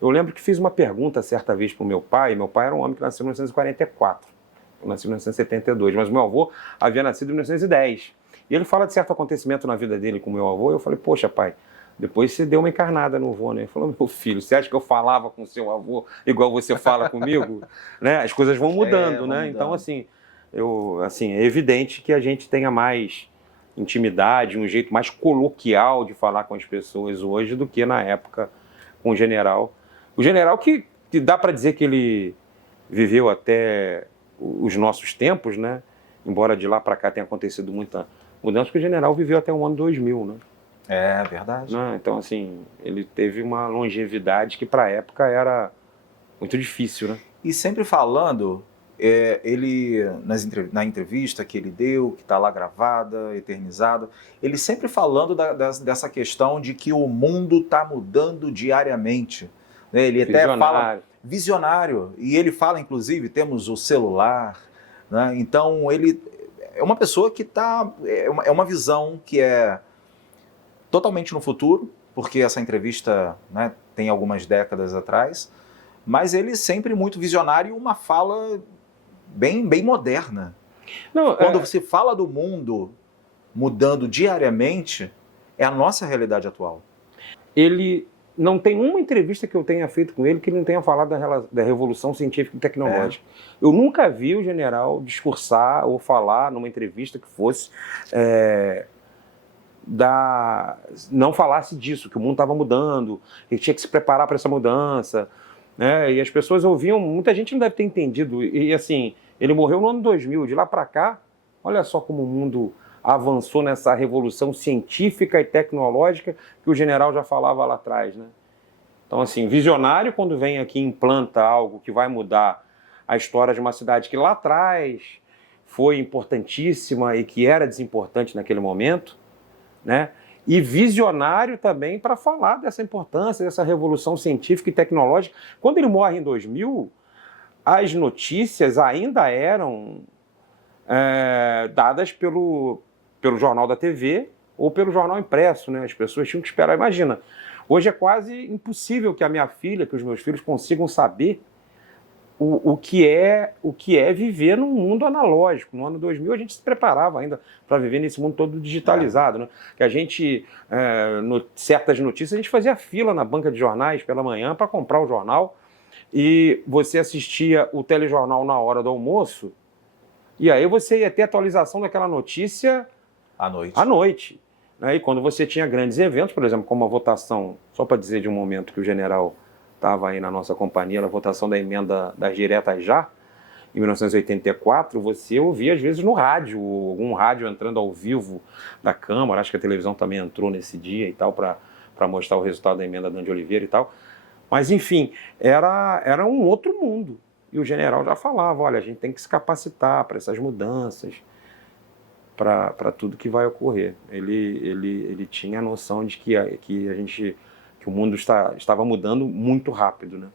Eu lembro que fiz uma pergunta certa vez para o meu pai era um homem que nasceu em 1944. Eu nasci em 1972, mas o meu avô havia nascido em 1910. E ele fala de certo acontecimento na vida dele com o meu avô, e eu falei, poxa, pai, depois você deu uma encarnada no avô, né? Ele falou, meu filho, você acha que eu falava com o seu avô igual você fala comigo? Né? As coisas vão mudando, né? Então, assim, é evidente que a gente tenha mais intimidade, um jeito mais coloquial de falar com as pessoas hoje do que na época com o general. O general que dá para dizer que ele viveu até os nossos tempos, né? Embora de lá para cá tenha acontecido muita mudança, porque o general viveu até o ano 2000, né? É verdade. Né? Então, assim, ele teve uma longevidade que para a época era muito difícil, né? E sempre falando, ele na entrevista que ele deu, que está lá gravada, eternizada, ele sempre falando dessa questão de que o mundo está mudando diariamente. Né? Ele até fala visionário, e ele fala, inclusive, temos o celular, né? Então ele é uma pessoa que é uma visão que é totalmente no futuro, porque essa entrevista, né, tem algumas décadas atrás, mas ele sempre muito visionário e uma fala bem moderna. Quando você fala do mundo mudando diariamente, é a nossa realidade atual. Ele não tem uma entrevista que eu tenha feito com ele que ele não tenha falado da revolução científica e tecnológica. Eu nunca vi o general discursar ou falar numa entrevista que fosse não falasse disso, que o mundo estava mudando, que tinha que se preparar para essa mudança, né? E as pessoas ouviam, muita gente não deve ter entendido. E assim, ele morreu no ano 2000, de lá para cá, olha só como o mundo avançou nessa revolução científica e tecnológica que o general já falava lá atrás, né? Então, assim, visionário quando vem aqui e implanta algo que vai mudar a história de uma cidade que lá atrás foi importantíssima e que era desimportante naquele momento, né? E visionário também para falar dessa importância, dessa revolução científica e tecnológica. Quando ele morre em 2000, as notícias ainda eram dadas pelo jornal da TV ou pelo jornal impresso, né? As pessoas tinham que esperar. Imagina, hoje é quase impossível que a minha filha, que os meus filhos consigam saber o que é viver num mundo analógico. No ano 2000 a gente se preparava ainda para viver nesse mundo todo digitalizado, né? Que a gente, certas notícias, a gente fazia fila na banca de jornais pela manhã para comprar o jornal e você assistia o telejornal na hora do almoço e aí você ia ter atualização daquela notícia à noite. Né? E quando você tinha grandes eventos, por exemplo, como a votação, só para dizer de um momento que o general estava aí na nossa companhia, a votação da emenda das diretas já, em 1984, você ouvia às vezes no rádio, algum rádio entrando ao vivo da Câmara, acho que a televisão também entrou nesse dia e tal, para mostrar o resultado da emenda de Oliveira e tal. Mas, enfim, era um outro mundo. E o general já falava, olha, a gente tem que se capacitar para essas mudanças, para tudo que vai ocorrer. Ele tinha a noção de que o mundo estava mudando muito rápido, né?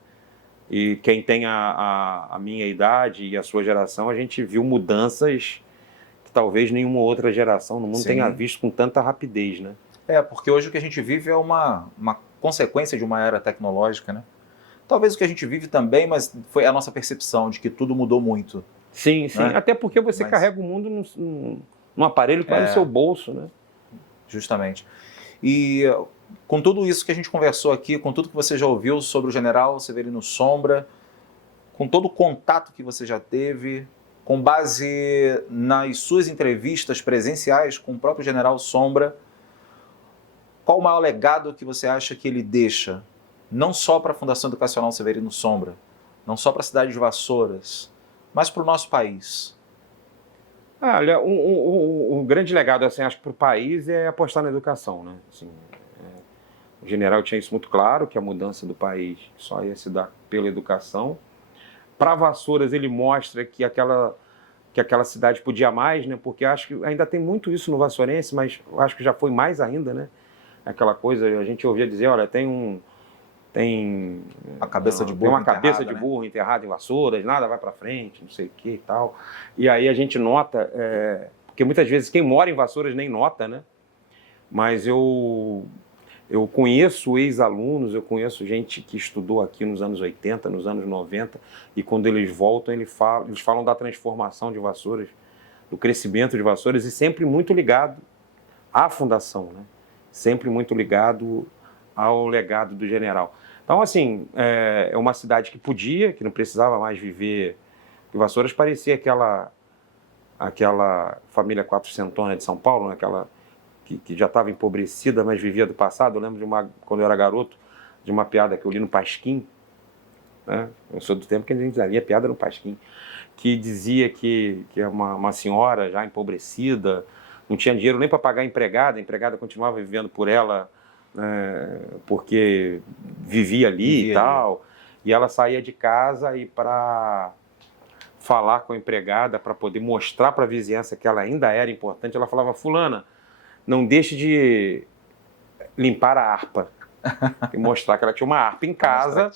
E quem tem a minha idade e a sua geração, a gente viu mudanças que talvez nenhuma outra geração no mundo tenha visto com tanta rapidez, né? Porque hoje o que a gente vive é uma consequência de uma era tecnológica, né? Talvez o que a gente vive também, mas foi a nossa percepção de que tudo mudou muito. Sim, sim. Né? Até porque você Mas- carrega o mundo num aparelho que vai no seu bolso, né? Justamente. E com tudo isso que a gente conversou aqui, com tudo que você já ouviu sobre o general Severino Sombra, com todo o contato que você já teve, com base nas suas entrevistas presenciais com o próprio general Sombra, qual o maior legado que você acha que ele deixa, não só para a Fundação Educacional Severino Sombra, não só para a cidade de Vassouras, mas para o nosso país? Olha, um grande legado, assim, acho que para o país é apostar na educação, né? Assim, o general tinha isso muito claro, que a mudança do país só ia se dar pela educação. Para Vassouras, ele mostra que aquela cidade podia mais, né? Porque acho que ainda tem muito isso no vassourense, mas acho que já foi mais ainda, né? Aquela coisa, a gente ouvia dizer, olha, tem A cabeça de tem burro uma cabeça enterrada, de né? burro enterrada em Vassouras, nada vai para frente, não sei o que e tal. E aí a gente nota, porque muitas vezes quem mora em Vassouras nem nota, né? Mas eu conheço ex-alunos, eu conheço gente que estudou aqui nos anos 80, nos anos 90, e quando eles voltam, eles falam da transformação de Vassouras, do crescimento de Vassouras, e sempre muito ligado à fundação, né? Sempre muito ligado ao legado do general. Então, assim, é uma cidade que podia, que não precisava mais viver, que Vassouras parecia aquela família quatrocentona de São Paulo, né? Aquela que já estava empobrecida, mas vivia do passado. Eu lembro quando eu era garoto, de uma piada que eu li no Pasquim, né? Eu sou do tempo que a gente lia piada no Pasquim, que dizia que uma senhora já empobrecida, não tinha dinheiro nem para pagar a empregada continuava vivendo por ela, porque vivia ali e tal, e ela saía de casa e para falar com a empregada, para poder mostrar para a vizinhança que ela ainda era importante, ela falava: fulana, não deixe de limpar a harpa. E mostrar que ela tinha uma harpa em casa.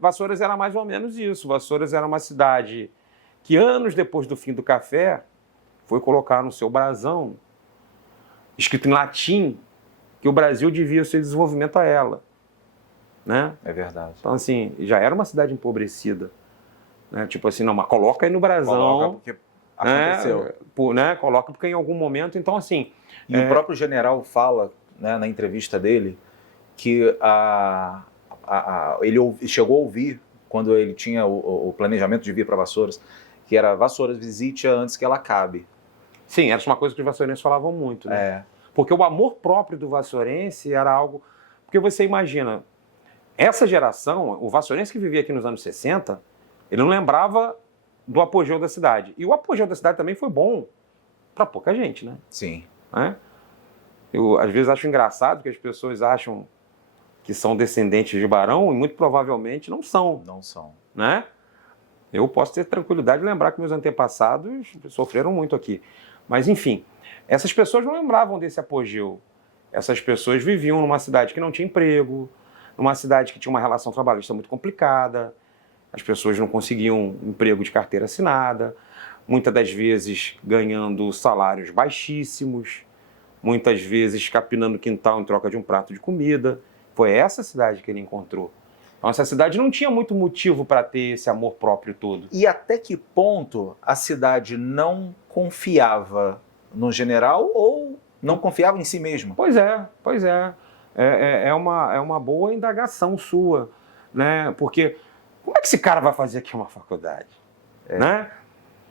Vassouras era mais ou menos isso. Vassouras era uma cidade que anos depois do fim do café foi colocar no seu brasão, escrito em latim, que o Brasil devia o seu desenvolvimento a ela. Né? É verdade. Então, assim, já era uma cidade empobrecida. Né? Tipo assim, não, mas coloca aí no brasão. Coloca porque aconteceu. Né? Coloca porque em algum momento, então assim... E o próprio general fala, né, na entrevista dele, que ele chegou a ouvir, quando ele tinha o planejamento de vir para Vassouras, que era: Vassouras, visite-a antes que ela acabe. Sim, era uma coisa que os vassourenses falavam muito, né? Porque o amor próprio do vassourense era algo... Porque você imagina, essa geração, o vassourense que vivia aqui nos anos 60, ele não lembrava do apogeu da cidade. E o apogeu da cidade também foi bom para pouca gente, né? Sim. Né? Eu, às vezes, acho engraçado que as pessoas acham que são descendentes de barão e muito provavelmente não são. Não são. Né? Eu posso ter tranquilidade de lembrar que meus antepassados sofreram muito aqui. Mas, enfim, essas pessoas não lembravam desse apogeu. Essas pessoas viviam numa cidade que não tinha emprego, numa cidade que tinha uma relação trabalhista muito complicada, as pessoas não conseguiam emprego de carteira assinada, muitas das vezes ganhando salários baixíssimos, muitas vezes capinando quintal em troca de um prato de comida. Foi essa cidade que ele encontrou. Então, essa cidade não tinha muito motivo para ter esse amor próprio todo. E até que ponto a cidade não confiava no general ou não confiava em si mesma? Pois é. É uma boa indagação sua, né? Porque como é que esse cara vai fazer aqui uma faculdade? Né?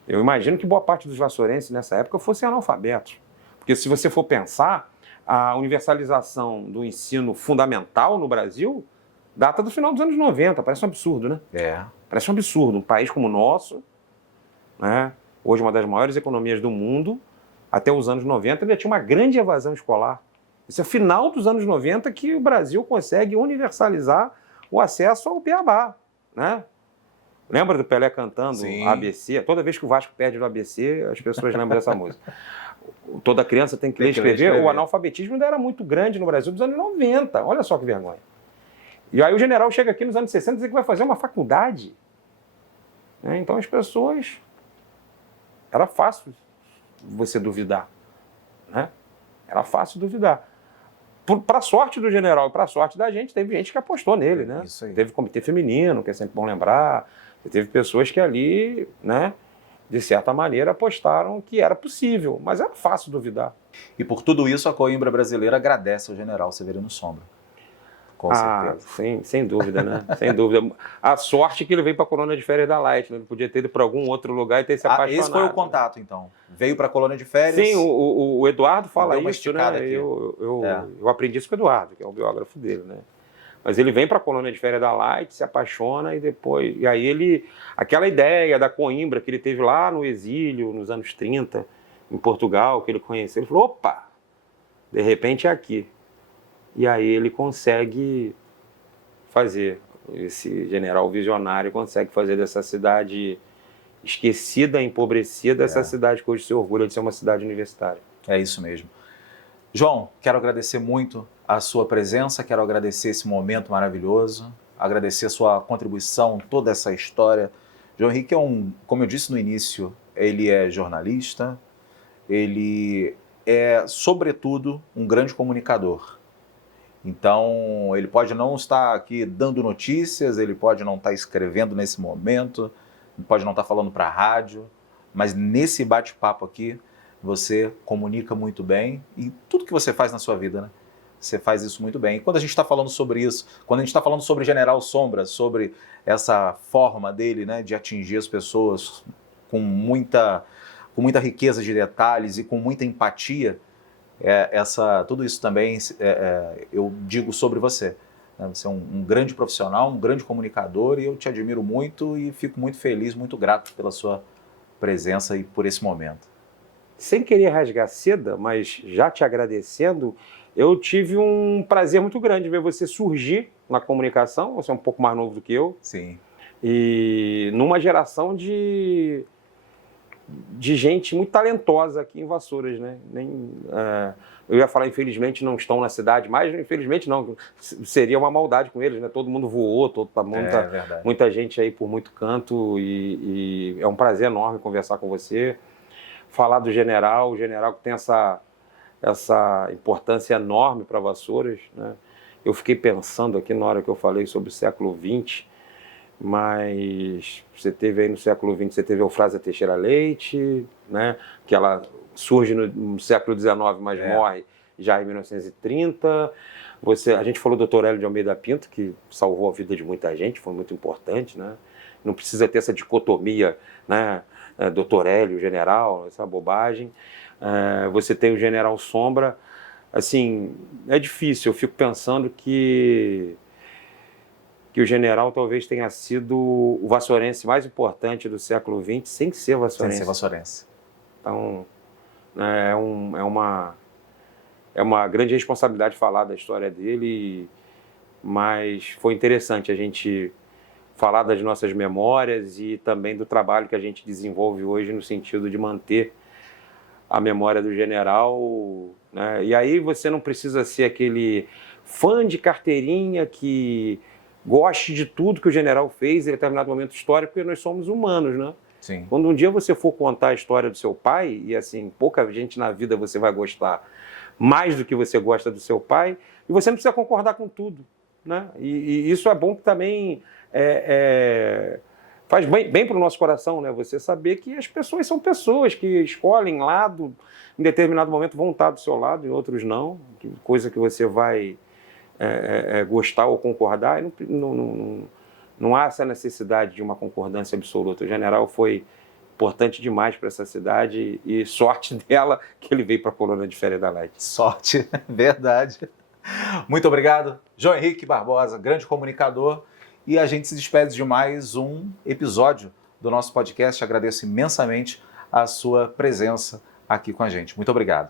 Eu imagino que boa parte dos vassourenses nessa época fossem analfabetos. Porque se você for pensar, a universalização do ensino fundamental no Brasil data do final dos anos 90, parece um absurdo, né? Parece um absurdo. Um país como o nosso, né? Hoje uma das maiores economias do mundo, até os anos 90 ainda tinha uma grande evasão escolar. Isso é final dos anos 90 que o Brasil consegue universalizar o acesso ao beabá, né? Lembra do Pelé cantando Sim. ABC? Toda vez que o Vasco perde no ABC, as pessoas lembram dessa música. Toda criança tem que ler e escrever. O analfabetismo ainda era muito grande no Brasil dos anos 90. Olha só que vergonha. E aí o general chega aqui nos anos 60 e diz que vai fazer uma faculdade. Então as pessoas... Era fácil você duvidar. Né? Era fácil duvidar. para a sorte do general e para a sorte da gente, teve gente que apostou nele, né? Isso aí. Teve comitê feminino, que é sempre bom lembrar, teve pessoas que ali, né, de certa maneira, apostaram que era possível, mas era fácil duvidar. E por tudo isso, a Coimbra brasileira agradece ao general Severino Sombra. Com certeza. Sim, sem dúvida, né? Sem dúvida. A sorte que ele veio para a colônia de férias da Light, né? Ele podia ter ido para algum outro lugar e ter se apaixonado. Esse foi o contato, então. Veio para a colônia de férias. Sim, o Eduardo fala isso, né? Aqui. Eu aprendi isso com o Eduardo, que é o biógrafo dele, né? Mas ele vem para a colônia de férias da Light, se apaixona e depois... E aí ele... Aquela ideia da Coimbra que ele teve lá no exílio, nos anos 30, em Portugal, que ele conheceu, ele falou, opa, de repente é aqui. E aí ele consegue fazer, esse general visionário consegue fazer dessa cidade esquecida, empobrecida, essa cidade que hoje se orgulha de ser uma cidade universitária. É isso mesmo. João, quero agradecer muito a sua presença, quero agradecer esse momento maravilhoso, agradecer a sua contribuição, toda essa história. João Henrique como eu disse no início, ele é jornalista, ele é, sobretudo, um grande comunicador. Então, ele pode não estar aqui dando notícias, ele pode não estar escrevendo nesse momento, ele pode não estar falando para a rádio, mas nesse bate-papo aqui, você comunica muito bem e tudo que você faz na sua vida, né? Você faz isso muito bem. E quando a gente está falando sobre isso, quando a gente está falando sobre General Sombra, sobre essa forma dele, né, de atingir as pessoas com muita riqueza de detalhes e com muita empatia, tudo isso também eu digo sobre você. Né? Você é um grande profissional, um grande comunicador e eu te admiro muito e fico muito feliz, muito grato pela sua presença e por esse momento. Sem querer rasgar seda, mas já te agradecendo, eu tive um prazer muito grande de ver você surgir na comunicação. Você é um pouco mais novo do que eu. Sim. E numa geração de gente muito talentosa aqui em Vassouras, né? Eu ia falar, infelizmente, não estão na cidade, mas infelizmente não, seria uma maldade com eles, né? Todo mundo voou, muita gente aí por muito canto e é um prazer enorme conversar com você, falar do general, o general que tem essa importância enorme para Vassouras, né? Eu fiquei pensando aqui na hora que eu falei sobre o século XX, mas você teve aí no século XX, você teve a Eufrásia Teixeira Leite, né, que ela surge no século XIX, mas morre já em 1930. A gente falou do Dr. Hélio de Almeida Pinto, que salvou a vida de muita gente, foi muito importante, né? Não precisa ter essa dicotomia, né, Dr. Hélio, general, essa bobagem. Você tem o general Sombra. Assim, é difícil, eu fico pensando que o general talvez tenha sido o vassourense mais importante do século XX, sem ser vassourense. Sem ser vassourense. Então, é uma grande responsabilidade falar da história dele, mas foi interessante a gente falar das nossas memórias e também do trabalho que a gente desenvolve hoje no sentido de manter a memória do general, né? E aí você não precisa ser aquele fã de carteirinha que goste de tudo que o general fez em determinado momento histórico, porque nós somos humanos, né? Sim. Quando um dia você for contar a história do seu pai, e assim, pouca gente na vida você vai gostar mais do que você gosta do seu pai, e você não precisa concordar com tudo, né? E isso é bom que também faz bem para o nosso coração, né? Você saber que as pessoas são pessoas que escolhem lado, em determinado momento vão estar do seu lado, em outros não, coisa que você vai gostar ou concordar, e não há essa necessidade de uma concordância absoluta. O general foi importante demais para essa cidade e sorte dela que ele veio para a colônia de férias da Light. Sorte, verdade. Muito obrigado, João Henrique Barbosa, grande comunicador, e a gente se despede de mais um episódio do nosso podcast. Agradeço imensamente a sua presença aqui com a gente. Muito obrigado.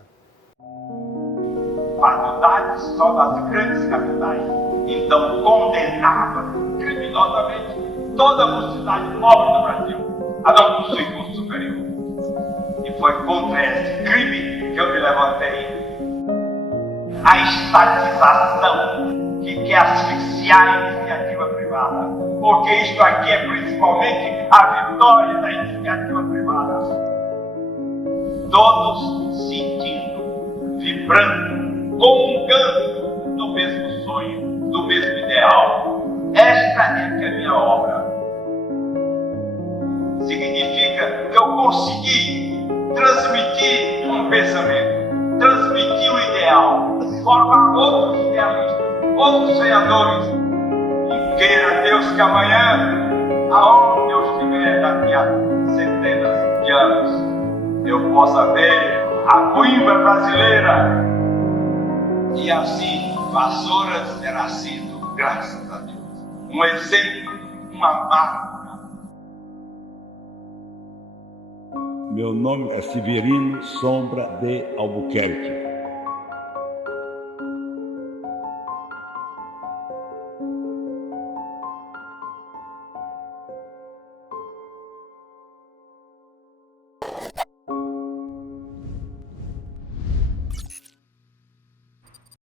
Faculdades só das grandes capitais, então condenava criminosamente toda a mocidade pobre do Brasil a não possuir curso superior. E foi contra esse crime que eu me levantei. A estatização que quer asfixiar a iniciativa privada, porque isto aqui é principalmente a vitória da iniciativa privada. Todos sentindo, vibrando, comungando que é minha obra. Significa que eu consegui transmitir um pensamento, transmitir o ideal, formar outros idealistas, outros sonhadores. E queira Deus que amanhã, aonde eu estiver daqui a centenas de anos, eu possa ver a Coimbra brasileira. E assim, Vassouras terá sido, graças a Deus, um exemplo, uma marca. Meu nome é Severino Sombra de Albuquerque.